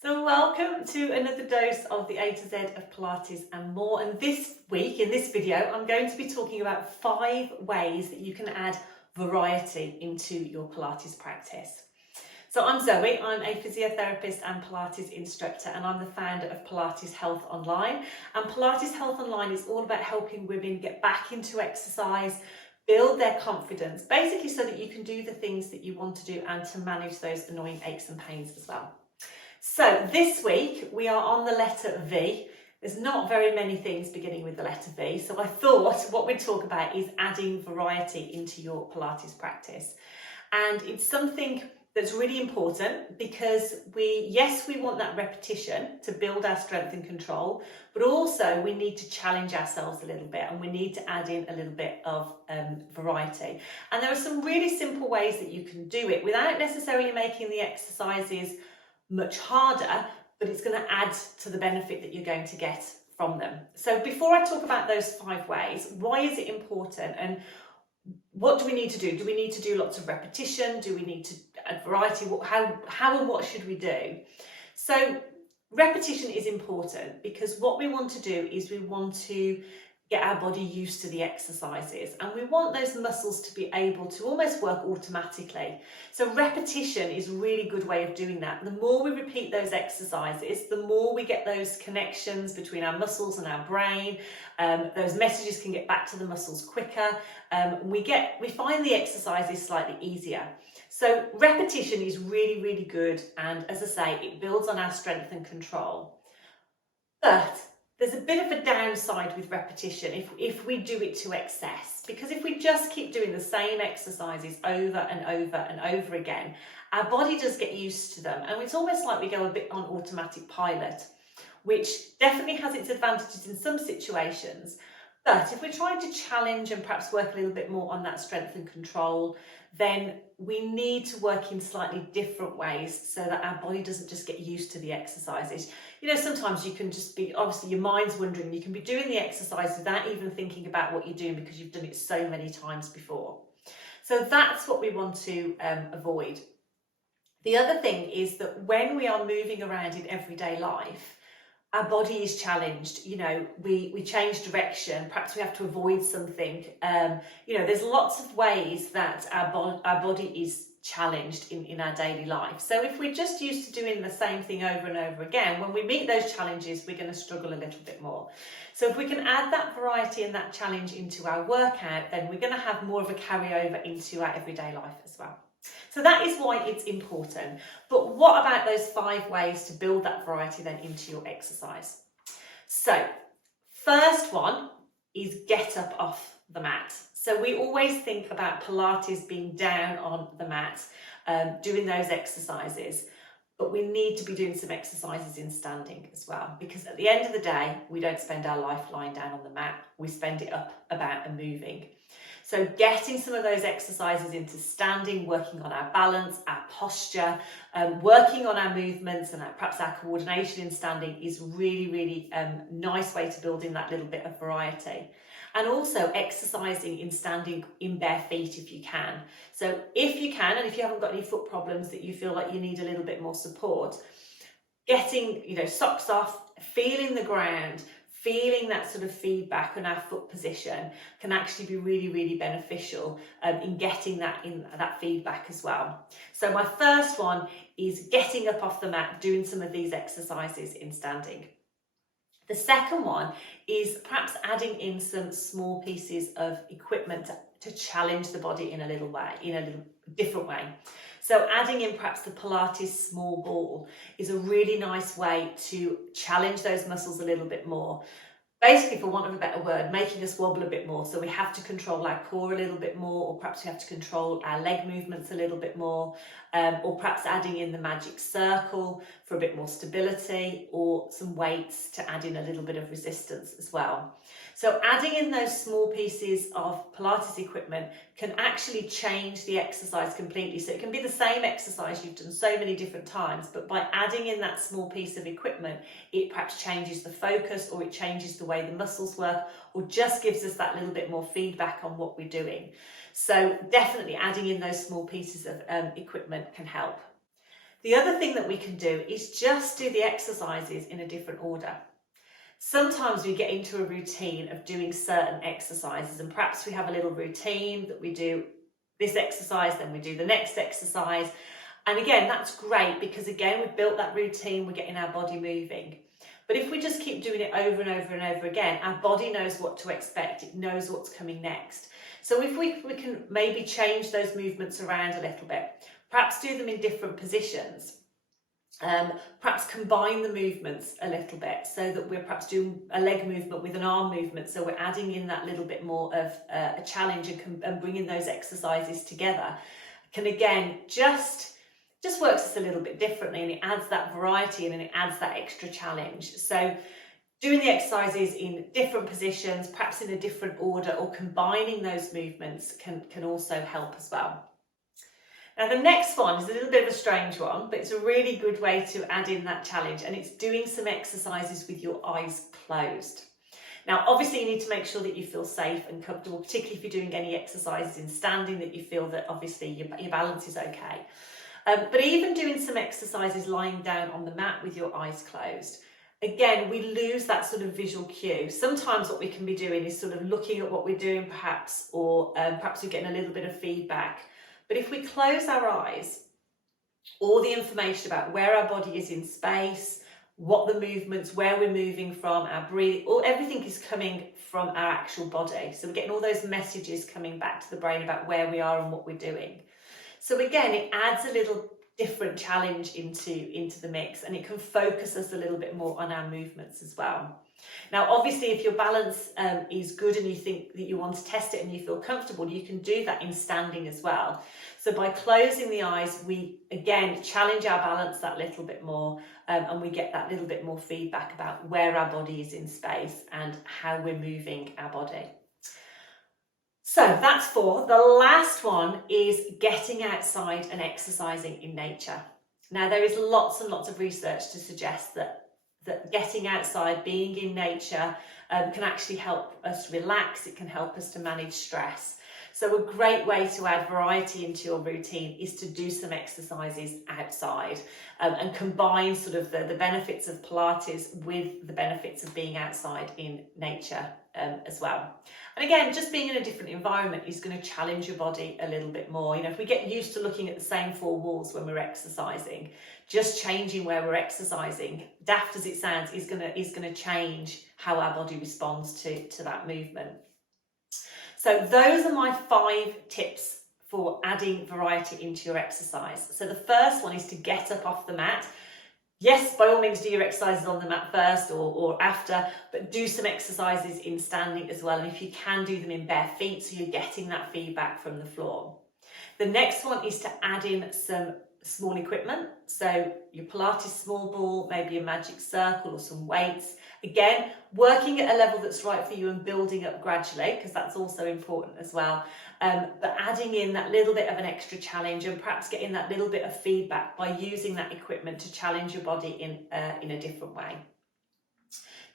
So welcome to another dose of the A to Z of Pilates and more. And this week, in this video, I'm going to be talking about 5 ways that you can add variety into your Pilates practice. So I'm Zoe, I'm a physiotherapist and Pilates instructor, and I'm the founder of Pilates Health Online. And Pilates Health Online is all about helping women get back into exercise, build their confidence, basically so that you can do the things that you want to do and to manage those annoying aches and pains as well. So this week we are on the letter V. There's not very many things beginning with the letter V, so I thought what we'd talk about is adding variety into your Pilates practice. And it's something that's really important because we want that repetition to build our strength and control, but also we need to challenge ourselves a little bit and we need to add in a little bit of variety. And there are some really simple ways that you can do it without necessarily making the exercises much harder, but it's going to add to the benefit that you're going to get from them. So before I talk about those 5 ways, why is it important and what do we need to do? Do we need to do lots of repetition? Do we need to add variety? How and what should we do? So repetition is important because what we want to do is we want to get our body used to the exercises and we want those muscles to be able to almost work automatically. So repetition is a really good way of doing that. The more we repeat those exercises, the more we get those connections between our muscles and our brain. Those messages can get back to the muscles quicker. We find the exercises slightly easier. So repetition is really, really good, and as I say, it builds on our strength and control. But there's a bit of a downside with repetition if we do it to excess, because if we just keep doing the same exercises over and over and over again, our body does get used to them, and it's almost like we go a bit on automatic pilot, which definitely has its advantages in some situations. But if we're trying to challenge and perhaps work a little bit more on that strength and control, then we need to work in slightly different ways so that our body doesn't just get used to the exercises. You know, sometimes you can just be, obviously your mind's wandering, you can be doing the exercise without even thinking about what you're doing because you've done it so many times before. So that's what we want to avoid. The other thing is that when we are moving around in everyday life, our body is challenged. You know, we change direction, perhaps we have to avoid something. There's lots of ways that our body is challenged in our daily life. So if we're just used to doing the same thing over and over again, when we meet those challenges, we're going to struggle a little bit more. So if we can add that variety and that challenge into our workout, then we're going to have more of a carryover into our everyday life as well. So that is why it's important. But what about those 5 ways to build that variety then into your exercise? So first one is get up off the mat. So we always think about Pilates being down on the mat, doing those exercises, but we need to be doing some exercises in standing as well, because at the end of the day, we don't spend our life lying down on the mat, we spend it up, about and moving. So getting some of those exercises into standing, working on our balance, our posture, working on our movements and perhaps our coordination in standing is really, really nice way to build in that little bit of variety. And also exercising in standing in bare feet if you can. So if you can, and if you haven't got any foot problems that you feel like you need a little bit more support, getting, socks off, feeling the ground, feeling that sort of feedback on our foot position can actually be really, really beneficial in getting that feedback as well. So my first one is getting up off the mat, doing some of these exercises in standing. The second one is perhaps adding in some small pieces of equipment to challenge the body in a little different way. So adding in perhaps the Pilates small ball is a really nice way to challenge those muscles a little bit more. Basically, for want of a better word, making us wobble a bit more. So we have to control our core a little bit more, or perhaps we have to control our leg movements a little bit more, or perhaps adding in the magic circle for a bit more stability, or some weights to add in a little bit of resistance as well. So adding in those small pieces of Pilates equipment can actually change the exercise completely. So it can be the same exercise you've done so many different times, but by adding in that small piece of equipment, it perhaps changes the focus, or it changes the way the muscles work, or just gives us that little bit more feedback on what we're doing. So definitely adding in those small pieces of equipment can help. The other thing that we can do is just do the exercises in a different order. Sometimes we get into a routine of doing certain exercises, and perhaps we have a little routine that we do this exercise, then we do the next exercise. And again, that's great because again, we've built that routine, we're getting our body moving. But if we just keep doing it over and over and over again, our body knows what to expect, it knows what's coming next. So if we can maybe change those movements around a little bit, perhaps do them in different positions, perhaps combine the movements a little bit so that we're perhaps doing a leg movement with an arm movement, so we're adding in that little bit more of a challenge and bringing those exercises together, can again just works us a little bit differently, and it adds that variety and it adds that extra challenge. So doing the exercises in different positions, perhaps in a different order, or combining those movements can also help as well. Now the next one is a little bit of a strange one, but it's a really good way to add in that challenge, and it's doing some exercises with your eyes closed. Now obviously you need to make sure that you feel safe and comfortable, particularly if you're doing any exercises in standing, that you feel that obviously your balance is okay. But even doing some exercises lying down on the mat with your eyes closed, again, we lose that sort of visual cue. Sometimes what we can be doing is sort of looking at what we're doing perhaps, or perhaps we're getting a little bit of feedback. But if we close our eyes, all the information about where our body is in space, what the movements, where we're moving from, our breathing, everything is coming from our actual body. So we're getting all those messages coming back to the brain about where we are and what we're doing. So again, it adds a little different challenge into the mix, and it can focus us a little bit more on our movements as well. Now, obviously, if your balance is good and you think that you want to test it and you feel comfortable, you can do that in standing as well. So by closing the eyes, we again challenge our balance that little bit more, and we get that little bit more feedback about where our body is in space and how we're moving our body. So that's 4. The last one is getting outside and exercising in nature. Now there is lots and lots of research to suggest that getting outside, being in nature, can actually help us relax. It can help us to manage stress. So a great way to add variety into your routine is to do some exercises outside, and combine sort of the benefits of Pilates with the benefits of being outside in nature as well. And again, just being in a different environment is going to challenge your body a little bit more. You know, if we get used to looking at the same 4 walls when we're exercising, just changing where we're exercising, daft as it sounds, is going to change how our body responds to that movement. So those are my 5 tips for adding variety into your exercise. So the first one is to get up off the mat. Yes, by all means do your exercises on the mat first or after, but do some exercises in standing as well. And if you can, do them in bare feet so you're getting that feedback from the floor. The next one is to add in some small equipment. So your Pilates small ball, maybe a magic circle or some weights. Again, working at a level that's right for you and building up gradually, because that's also important as well. But adding in that little bit of an extra challenge and perhaps getting that little bit of feedback by using that equipment to challenge your body in a different way.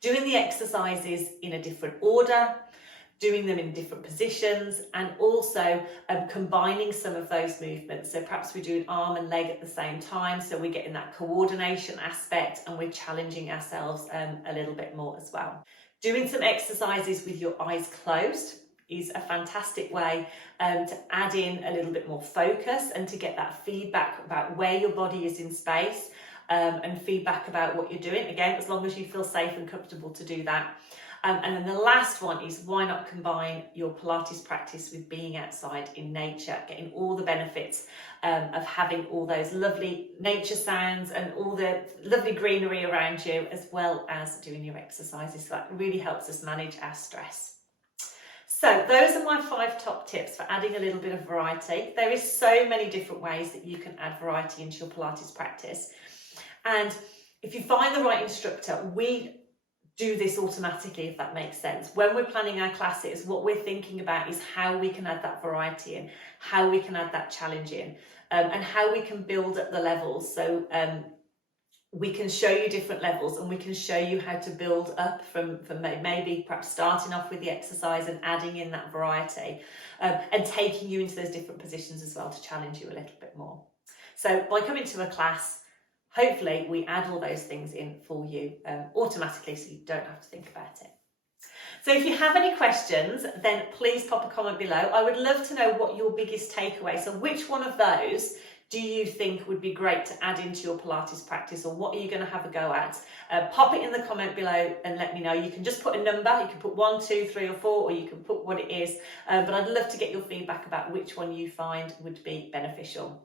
Doing the exercises in a different order, doing them in different positions, and also combining some of those movements. So perhaps we do an arm and leg at the same time, so we're getting that coordination aspect and we're challenging ourselves a little bit more as well. Doing some exercises with your eyes closed is a fantastic way to add in a little bit more focus and to get that feedback about where your body is in space, and feedback about what you're doing. Again, as long as you feel safe and comfortable to do that. And then the last one is, why not combine your Pilates practice with being outside in nature, getting all the benefits of having all those lovely nature sounds and all the lovely greenery around you, as well as doing your exercises. So that really helps us manage our stress. So those are my 5 top tips for adding a little bit of variety. There is so many different ways that you can add variety into your Pilates practice. And if you find the right instructor, we do this automatically, if that makes sense. When we're planning our classes, what we're thinking about is how we can add that variety in, how we can add that challenge in, and how we can build up the levels. So we can show you different levels, and we can show you how to build up from maybe perhaps starting off with the exercise and adding in that variety, and taking you into those different positions as well to challenge you a little bit more. So by coming to a class, hopefully we add all those things in for you automatically, so you don't have to think about it. So if you have any questions, then please pop a comment below. I would love to know what your biggest takeaway, so which one of those do you think would be great to add into your Pilates practice, or what are you going to have a go at? Pop it in the comment below and let me know. You can just put a number, you can put 1, 2, 3 or 4, or you can put what it is, but I'd love to get your feedback about which one you find would be beneficial.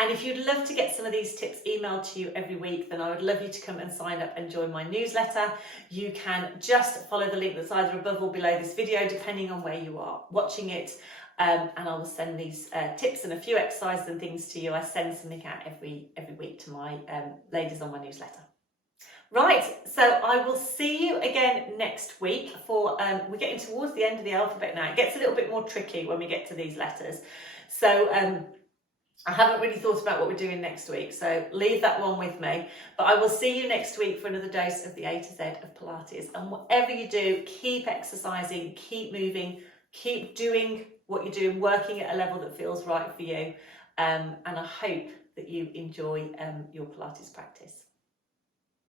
And if you'd love to get some of these tips emailed to you every week, then I would love you to come and sign up and join my newsletter. You can just follow the link that's either above or below this video, depending on where you are watching it. And I will send these tips and a few exercises and things to you. I send something out every week to my ladies on my newsletter. Right, so I will see you again next week for, we're getting towards the end of the alphabet now. It gets a little bit more tricky when we get to these letters. So I haven't really thought about what we're doing next week, so leave that one with me. But I will see you next week for another dose of the A to Z of Pilates. And whatever you do, keep exercising, keep moving, keep doing what you're doing, working at a level that feels right for you. And I hope that you enjoy your Pilates practice.